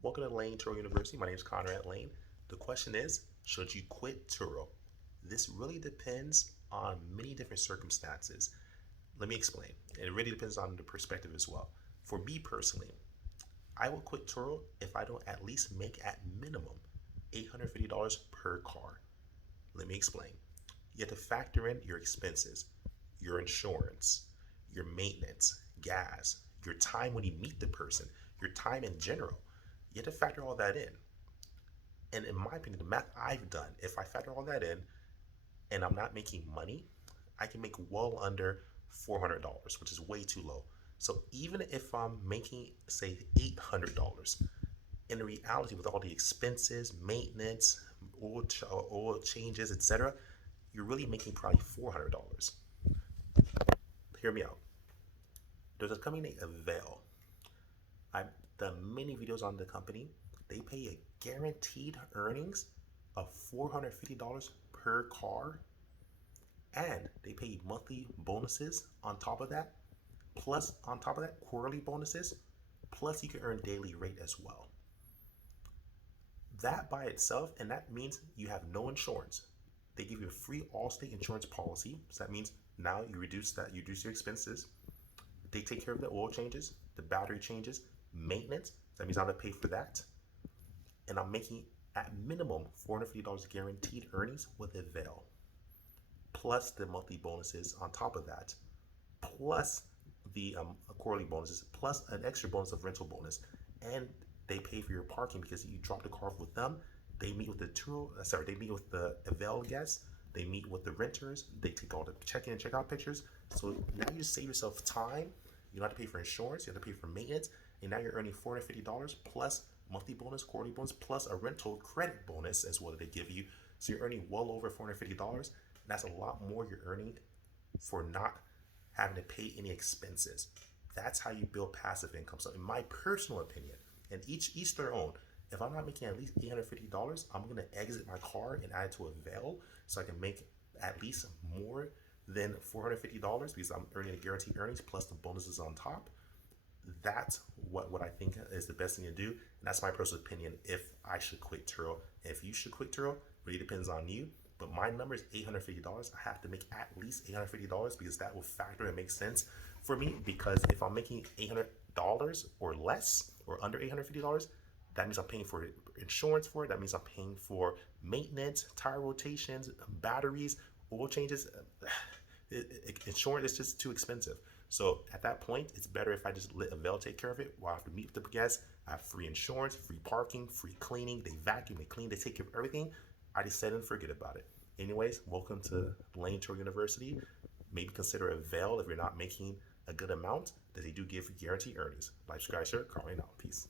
Welcome to Lane Turo University. My name is Conrad Layn. The question is, should you quit Turo? This really depends on many different circumstances. Let me explain. It really depends on the perspective as well. For me personally, I will quit Turo if I don't at least make at minimum $850 per car. Let me explain. You have to factor in your expenses, your insurance, your maintenance, gas, your time when you meet the person, your time in general. You have to factor all that in. And in my opinion, the math I've done, if I factor all that in and I'm not making money, I can make well under $400, which is way too low. So even if I'm making, say, $800, in reality, with all the expenses, maintenance, oil changes, etc., you're really making probably $400. Hear me out. There's a company named Avail. I've done many videos on the company. They pay a guaranteed earnings of $450 per car, and they pay monthly bonuses on top of that. Plus, on top of that, quarterly bonuses. Plus, you can earn daily rate as well. That by itself, and that means you have no insurance. They give you a free all-state insurance policy. So that means now you reduce your expenses. They take care of the oil changes, the battery changes, maintenance. So that means I don't have to pay for that. And I'm making at minimum $450 guaranteed earnings with Avail, plus the monthly bonuses on top of that, plus the quarterly bonuses, plus an extra bonus of rental bonus, and they pay for your parking because you drop the car off with them. They meet with the they meet with the Avail guests. They meet with the renters. They take all the check-in and check-out pictures. So now you save yourself time. You don't have to pay for insurance. You have to pay for maintenance, and now you're earning $450 plus monthly bonus, quarterly bonus, plus a rental credit bonus as well that they give you. So you're earning well over $450. And that's a lot more you're earning for not having to pay any expenses. That's how you build passive income. So in my personal opinion, and each their own, if I'm not making at least $850, I'm gonna exit my car and add it to Avail so I can make at least more than $450 because I'm earning a guaranteed earnings plus the bonuses on top. That's what I think is the best thing to do. And that's my personal opinion if I should quit Turo. If you should quit Turo, really depends on you. But my number is $850. I have to make at least $850 because that will factor and make sense for me. Because if I'm making $800 or less or under $850, that means I'm paying for insurance for it. That means I'm paying for maintenance, tire rotations, batteries, oil changes. Insurance is just too expensive. So at that point, it's better if I just let Avail take care of it while I have to meet with the guests. I have free insurance, free parking, free cleaning. They vacuum, they clean, they take care of everything. I just set and forget about it. Anyways, welcome to Lane Tik Tok University. Maybe consider Avail if you're not making a good amount that they do give guaranteed earnings. Like, subscribe, share, Carl, out. Peace.